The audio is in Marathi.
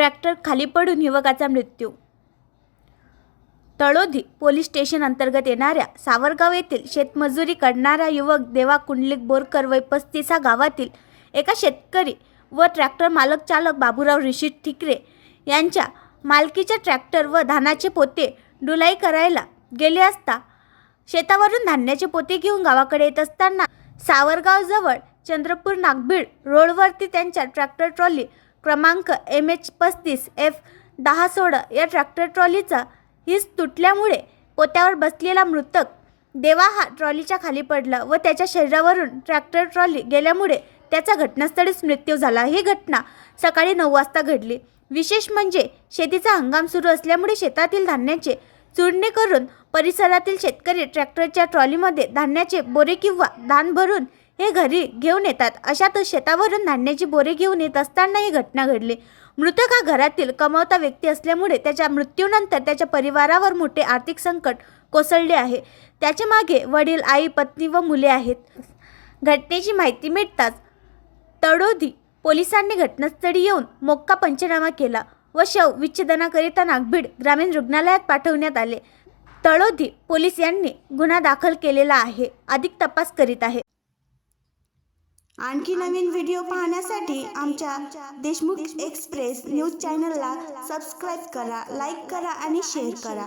ट्रॅक्टर खाली पडून युवकाचा मृत्यू। तळोधी पोलीस स्टेशन अंतर्गत येणाऱ्या सावरगाव येथील शेतमजुरी करणारा युवक देवा कुंडलिक बोरकर वय 35 गावातील एका शेतकरी व ट्रॅक्टर मालक चालक बाबूराव ऋषी ठिकरे यांच्या मालकीच्या ट्रॅक्टर व धानाचे पोते डुलाई करायला गेले असता शेतावरून धान्याचे पोते घेऊन गावाकडे येत असताना सावरगाव जवळ चंद्रपूर नागभीड रोडवरती त्यांच्या ट्रॅक्टर ट्रॉली क्रमांक MH35F1016 या ट्रॅक्टर ट्रॉलीचा हिस तुटल्यामुळे पोत्यावर बसलेला मृतक देवा हा ट्रॉलीच्या खाली पडला व त्याच्या शरीरावरून ट्रॅक्टर ट्रॉली गेल्यामुळे त्याचा घटनास्थळीच मृत्यू झाला। ही घटना सकाळी 9 वाजता घडली। विशेष म्हणजे शेतीचा हंगाम सुरू असल्यामुळे शेतातील धान्याचे चुरणी करून परिसरातील शेतकरी ट्रॅक्टरच्या ट्रॉलीमध्ये धान्याचे बोरे किंवा धान भरून हे घरी घेऊन येतात। अशातच शेतावरून धान्याची बोरे घेऊन येत असताना ही घटना घडली। मृतक हा घरातील कमावता व्यक्ती असल्यामुळे त्याच्या मृत्यूनंतर त्याच्या परिवारावर मोठे आर्थिक संकट कोसळले आहे। त्याच्या मागे वडील, आई, पत्नी व मुले आहेत। घटनेची माहिती मिळताच तळोधी पोलिसांनी घटनास्थळी येऊन मोक्का पंचनामा केला व शव विच्छेदनाकरिता नागभीड ग्रामीण रुग्णालयात पाठवण्यात आले। तळोधी पोलीस यांनी गुन्हा दाखल केलेला आहे, अधिक तपास करीत आहे। आणखी नवीन व्हिडिओ पाहण्यासाठी आमच्या देशमुख एक्सप्रेस न्यूज चॅनलला सबस्क्राईब करा, लाईक करा आणि शेअर करा।